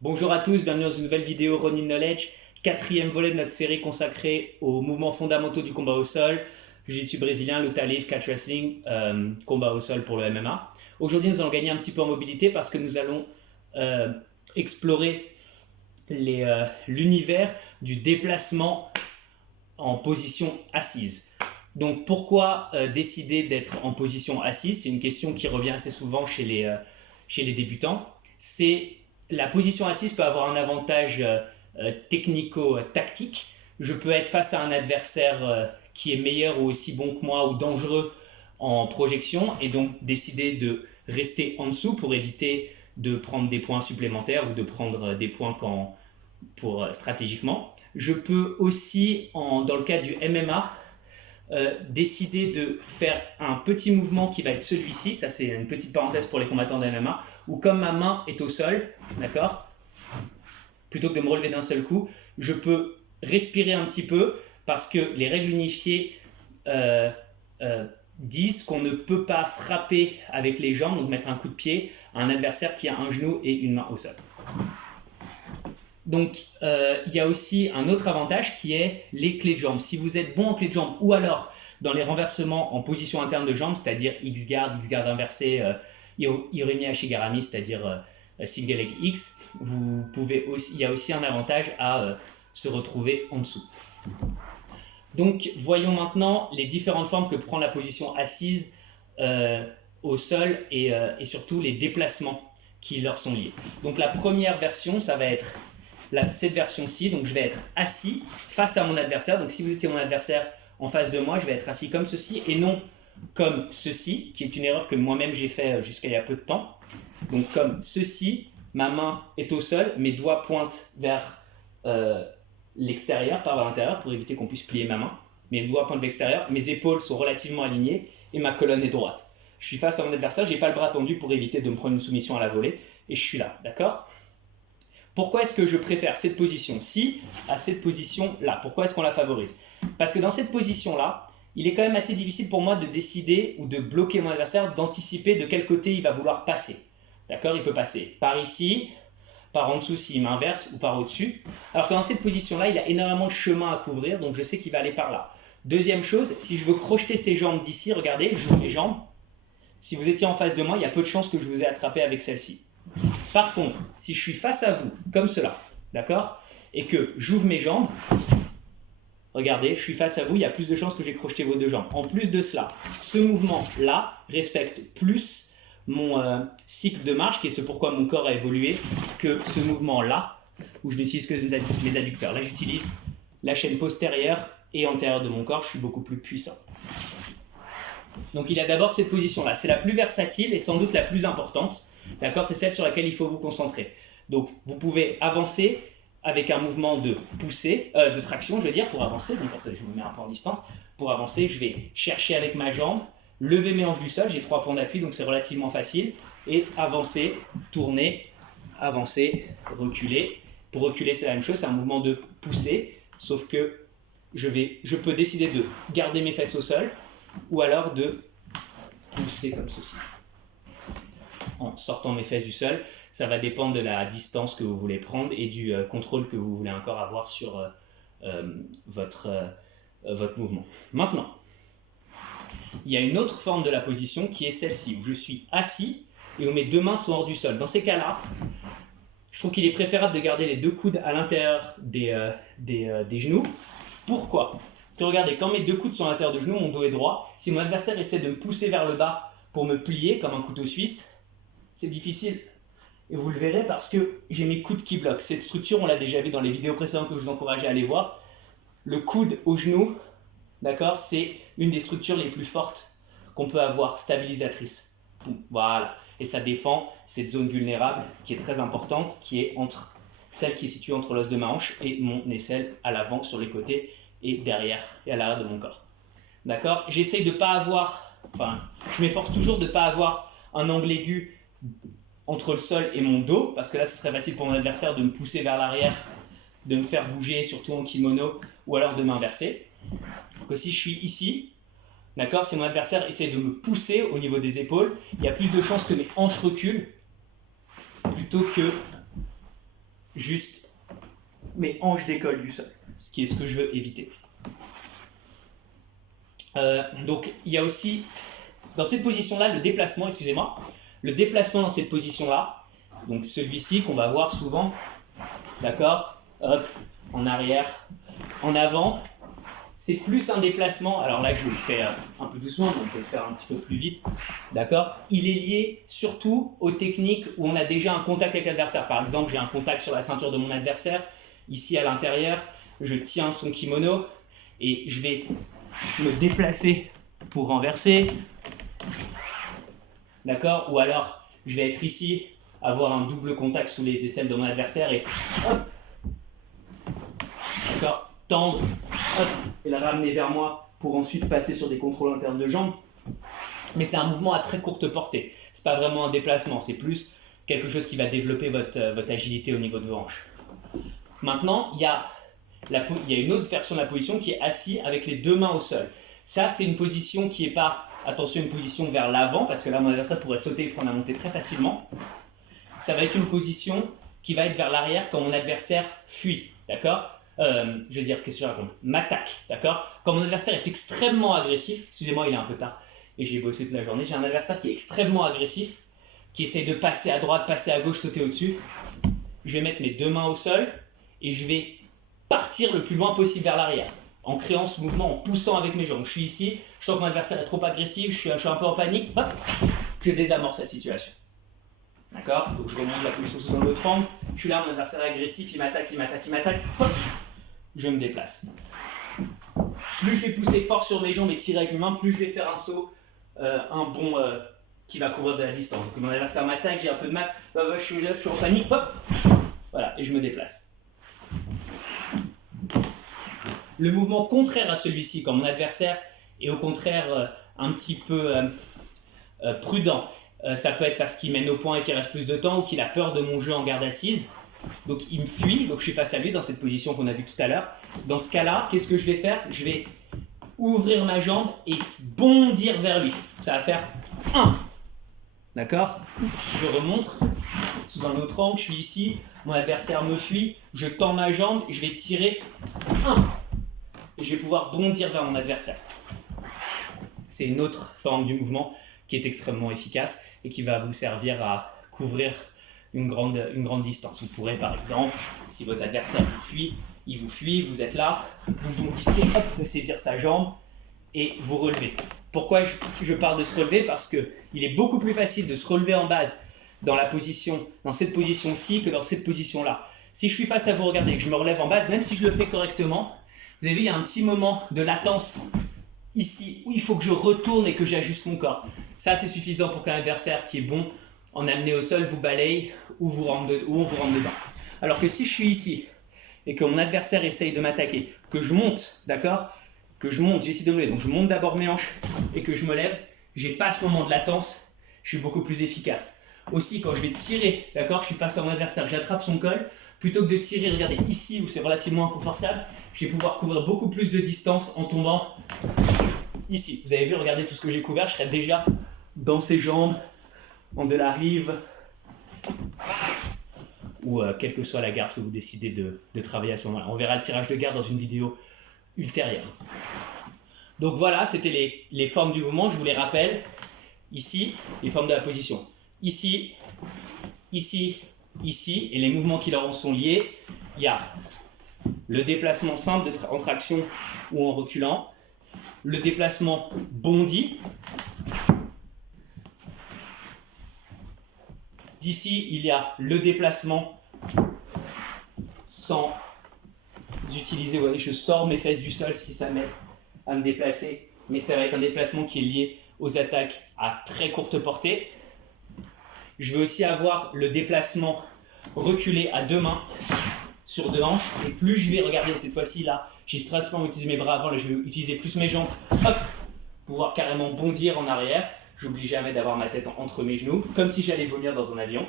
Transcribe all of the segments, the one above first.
Bonjour à tous, bienvenue dans une nouvelle vidéo Running Knowledge, quatrième volet de notre série consacrée aux mouvements fondamentaux du combat au sol, jiu-jitsu brésilien, lutte à livre, catch wrestling, combat au sol pour le MMA. Aujourd'hui, nous allons gagner un petit peu en mobilité parce que nous allons explorer l'univers du déplacement en position assise. Donc pourquoi décider d'être en position assise? C'est une question qui revient assez souvent chez les débutants. La position assise peut avoir un avantage technico-tactique. Je peux être face à un adversaire qui est meilleur ou aussi bon que moi ou dangereux en projection et donc décider de rester en dessous pour éviter de prendre des points supplémentaires ou de prendre des points stratégiquement. Je peux aussi, dans le cas du MMA, décider de faire un petit mouvement qui va être celui-ci, ça c'est une petite parenthèse pour les combattants de MMA, où comme ma main est au sol, d'accord, plutôt que de me relever d'un seul coup, je peux respirer un petit peu parce que les règles unifiées disent qu'on ne peut pas frapper avec les jambes, donc mettre un coup de pied à un adversaire qui a un genou et une main au sol. Donc, il y a aussi un autre avantage qui est les clés de jambes. Si vous êtes bon en clés de jambes ou alors dans les renversements en position interne de jambes, c'est-à-dire X-guard inversé, Hirumi Ashigarami, c'est-à-dire single leg X, il y a aussi un avantage à se retrouver en dessous. Donc, voyons maintenant les différentes formes que prend la position assise au sol et surtout les déplacements qui leur sont liés. Donc, la première version, ça va être cette version-ci, donc je vais être assis face à mon adversaire. Donc si vous étiez mon adversaire en face de moi, je vais être assis comme ceci et non comme ceci, qui est une erreur que moi-même j'ai fait jusqu'à il y a peu de temps. Donc comme ceci, ma main est au sol, mes doigts pointent vers l'extérieur, pas vers l'intérieur, pour éviter qu'on puisse plier ma main. Mes doigts pointent vers l'extérieur, mes épaules sont relativement alignées et ma colonne est droite. Je suis face à mon adversaire, je n'ai pas le bras tendu pour éviter de me prendre une soumission à la volée et je suis là, d'accord ? Pourquoi est-ce que je préfère cette position-ci à cette position-là? Pourquoi est-ce qu'on la favorise? Parce que dans cette position-là, il est quand même assez difficile pour moi de décider ou de bloquer mon adversaire, d'anticiper de quel côté il va vouloir passer. D'accord? Il peut passer par ici, par en dessous s'il m'inverse ou par au-dessus. Alors que dans cette position-là, il a énormément de chemin à couvrir, donc je sais qu'il va aller par là. Deuxième chose, si je veux crocheter ses jambes d'ici, regardez, j'ouvre mes jambes. Si vous étiez en face de moi, il y a peu de chances que je vous ai attrapé avec celle-ci. Par contre, si je suis face à vous, comme cela, d'accord, et que j'ouvre mes jambes, regardez, je suis face à vous, il y a plus de chances que j'ai crocheté vos deux jambes. En plus de cela, ce mouvement-là respecte plus mon cycle de marche, qui est ce pourquoi mon corps a évolué, que ce mouvement-là, où je n'utilise que les adducteurs. Là, j'utilise la chaîne postérieure et antérieure de mon corps, je suis beaucoup plus puissant. Donc il y a d'abord cette position-là, c'est la plus versatile et sans doute la plus importante. D'accord, c'est celle sur laquelle il faut vous concentrer. Donc vous pouvez avancer avec un mouvement de poussée, de traction, je veux dire, pour avancer. Donc je vous mets un peu en distance. Pour avancer, je vais chercher avec ma jambe, lever mes hanches du sol, j'ai 3 points d'appui, donc c'est relativement facile. Et avancer, tourner, avancer, reculer. Pour reculer, c'est la même chose, c'est un mouvement de poussée, sauf que je peux décider de garder mes fesses au sol, ou alors de pousser comme ceci en sortant mes fesses du sol. Ça va dépendre de la distance que vous voulez prendre et du contrôle que vous voulez encore avoir sur votre mouvement. Maintenant, il y a une autre forme de la position qui est celle-ci, où je suis assis et où mes deux mains sont hors du sol. Dans ces cas-là, je trouve qu'il est préférable de garder les deux coudes à l'intérieur des genoux. Pourquoi ? Parce que regardez, quand mes deux coudes sont à l'intérieur de genoux, mon dos est droit. Si mon adversaire essaie de me pousser vers le bas pour me plier comme un couteau suisse, c'est difficile. Et vous le verrez parce que j'ai mes coudes qui bloquent. Cette structure, on l'a déjà vu dans les vidéos précédentes que je vous encourage à aller voir. Le coude au genou, d'accord, c'est une des structures les plus fortes qu'on peut avoir, stabilisatrice. Voilà. Et ça défend cette zone vulnérable qui est très importante, qui est celle qui est située entre l'os de ma hanche et mon aisselle à l'avant, sur les côtés et derrière et à l'arrière de mon corps. D'accord ? J'essaye de pas avoir, je m'efforce toujours de ne pas avoir un angle aigu entre le sol et mon dos, parce que là ce serait facile pour mon adversaire de me pousser vers l'arrière, de me faire bouger, surtout en kimono, ou alors de m'inverser. Donc si je suis ici, d'accord, si mon adversaire essaie de me pousser au niveau des épaules, il y a plus de chances que mes hanches reculent plutôt que juste mes hanches décollent du sol, ce qui est ce que je veux éviter. Donc il y a aussi, dans cette position-là, le déplacement, excusez-moi, le déplacement dans cette position-là, donc celui-ci qu'on va voir souvent, d'accord, hop, en arrière, en avant, c'est plus un déplacement, alors là je le fais un peu doucement, donc on peut le faire un petit peu plus vite, d'accord, il est lié surtout aux techniques où on a déjà un contact avec l'adversaire. Par exemple, j'ai un contact sur la ceinture de mon adversaire, ici à l'intérieur, je tiens son kimono et je vais me déplacer pour renverser, d'accord, ou alors je vais être ici, avoir un double contact sous les aisselles de mon adversaire et hop, d'accord, tendre, hop, et la ramener vers moi pour ensuite passer sur des contrôles internes de jambes. Mais c'est un mouvement à très courte portée, c'est pas vraiment un déplacement, c'est plus quelque chose qui va développer votre agilité au niveau de vos hanches. Maintenant, il y a une autre version de la position qui est assis avec les deux mains au sol. Ça, c'est une position qui n'est pas, attention, une position vers l'avant, parce que là, mon adversaire pourrait sauter et prendre la montée très facilement. Ça va être une position qui va être vers l'arrière quand mon adversaire fuit, d'accord, je veux dire, qu'est-ce que je raconte, m'attaque, d'accord. Quand mon adversaire est extrêmement agressif, excusez-moi, il est un peu tard, et j'ai bossé toute la journée, j'ai un adversaire qui est extrêmement agressif, qui essaye de passer à droite, passer à gauche, sauter au-dessus. Je vais mettre mes deux mains au sol, et je vais partir le plus loin possible vers l'arrière, en créant ce mouvement, en poussant avec mes jambes. Je suis ici, je sens que mon adversaire est trop agressif, je suis un peu en panique, hop, je désamorce la situation. D'accord? Donc je remonte la position sous un autre angle, je suis là, mon adversaire est agressif, il m'attaque, hop, je me déplace. Plus je vais pousser fort sur mes jambes et tirer avec mes mains, plus je vais faire un saut, un bond qui va couvrir de la distance. Donc mon adversaire m'attaque, j'ai un peu de mal, je suis là, je suis en panique, hop, voilà, et je me déplace. Le mouvement contraire à celui-ci, quand mon adversaire est au contraire un petit peu prudent, ça peut être parce qu'il mène au point et qu'il reste plus de temps ou qu'il a peur de mon jeu en garde assise. Donc il me fuit, donc je suis face à lui dans cette position qu'on a vue tout à l'heure. Dans ce cas-là, qu'est-ce que je vais faire? Je vais ouvrir ma jambe et bondir vers lui. Ça va faire 1. D'accord? Je remonte sous un autre angle, je suis ici, mon adversaire me fuit, je tends ma jambe, je vais tirer 1. Et je vais pouvoir bondir vers mon adversaire. C'est une autre forme du mouvement qui est extrêmement efficace et qui va vous servir à couvrir une grande distance. Vous pourrez par exemple, si votre adversaire vous fuit, vous êtes là, vous bondissez, hop, saisir sa jambe et vous relevez. Pourquoi je parle de se relever? Parce qu'il est beaucoup plus facile de se relever en base dans cette position-ci que dans cette position-là. Si je suis face à vous, regardez, que je me relève en base, même si je le fais correctement, vous avez vu, il y a un petit moment de latence ici où il faut que je retourne et que j'ajuste mon corps. Ça, c'est suffisant pour qu'un adversaire qui est bon en amener au sol vous balaye ou on vous rentre dedans. Alors que si je suis ici et que mon adversaire essaye de m'attaquer, que je monte, d'accord, j'essaie de me lever, donc je monte d'abord mes hanches et que je me lève, j'ai pas ce moment de latence, je suis beaucoup plus efficace. Aussi, quand je vais tirer, d'accord, je suis face à mon adversaire, j'attrape son col, plutôt que de tirer, regardez, ici où c'est relativement inconfortable, je vais pouvoir couvrir beaucoup plus de distance en tombant ici. Vous avez vu, regardez tout ce que j'ai couvert, je serai déjà dans ses jambes, en de la rive, ou quelle que soit la garde que vous décidez de travailler à ce moment-là. On verra le tirage de garde dans une vidéo ultérieure. Donc voilà, c'était les formes du mouvement, je vous les rappelle. Ici, les formes de la position. Ici, ici, ici, et les mouvements qui leur en sont liés. Il y a le déplacement simple en traction ou en reculant, le déplacement bondi. D'ici, il y a le déplacement sans utiliser, vous voyez, je sors mes fesses du sol si ça m'aide à me déplacer, mais ça va être un déplacement qui est lié aux attaques à très courte portée. Je vais aussi avoir le déplacement reculé à deux mains sur deux hanches, et plus je vais regarder cette fois-ci là, j'ai principalement utilisé mes bras avant, là je vais utiliser plus mes jambes, hop, pouvoir carrément bondir en arrière. J'oublie jamais d'avoir ma tête entre mes genoux, comme si j'allais vomir dans un avion.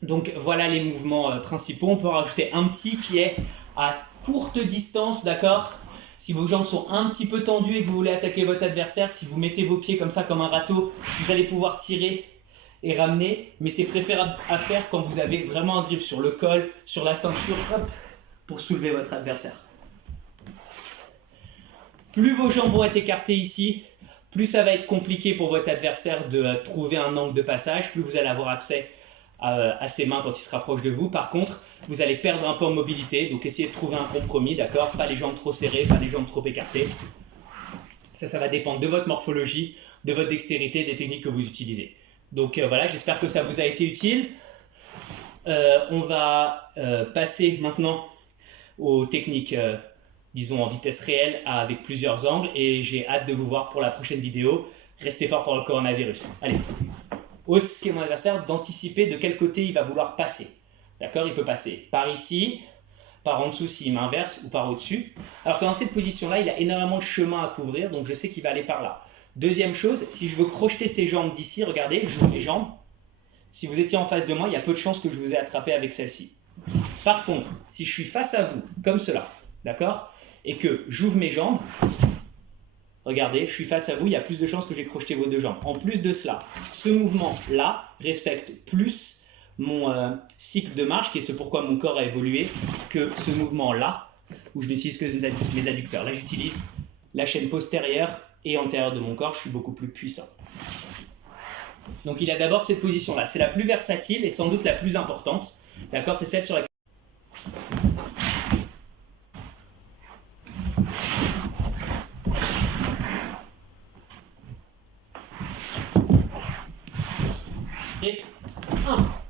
Donc voilà les mouvements principaux. On peut en rajouter un petit qui est à courte distance, d'accord? Si vos jambes sont un petit peu tendues et que vous voulez attaquer votre adversaire, si vous mettez vos pieds comme ça, comme un râteau, vous allez pouvoir tirer et ramener, mais c'est préférable à faire quand vous avez vraiment un grip sur le col, sur la ceinture, hop, pour soulever votre adversaire. Plus vos jambes vont être écartées ici, plus ça va être compliqué pour votre adversaire de trouver un angle de passage, plus vous allez avoir accès à ses mains quand il se rapproche de vous. Par contre, vous allez perdre un peu en mobilité, donc essayez de trouver un compromis, d'accord? Pas les jambes trop serrées, pas les jambes trop écartées. Ça va dépendre de votre morphologie, de votre dextérité, des techniques que vous utilisez. Donc voilà, j'espère que ça vous a été utile. On va passer maintenant aux techniques, disons en vitesse réelle, avec plusieurs angles, et j'ai hâte de vous voir pour la prochaine vidéo. Restez fort pour le coronavirus. Allez, aussi mon adversaire d'anticiper de quel côté il va vouloir passer. D'accord? Il peut passer par ici, par en dessous s'il m'inverse, ou par au-dessus. Alors que dans cette position-là, il a énormément de chemin à couvrir, donc je sais qu'il va aller par là. Deuxième chose, si je veux crocheter ses jambes d'ici, regardez, j'ouvre mes jambes. Si vous étiez en face de moi, il y a peu de chances que je vous ai attrapé avec celle-ci. Par contre, si je suis face à vous, comme cela, d'accord, et que j'ouvre mes jambes, regardez, je suis face à vous, il y a plus de chances que j'ai crocheté vos deux jambes. En plus de cela, ce mouvement-là respecte plus mon cycle de marche, qui est ce pourquoi mon corps a évolué, que ce mouvement-là, où je n'utilise que mes adducteurs. Là, j'utilise la chaîne postérieure et antérieure de mon corps, je suis beaucoup plus puissant. Donc il a d'abord cette position-là, c'est la plus versatile et sans doute la plus importante. D'accord, c'est celle sur laquelle... Et 1.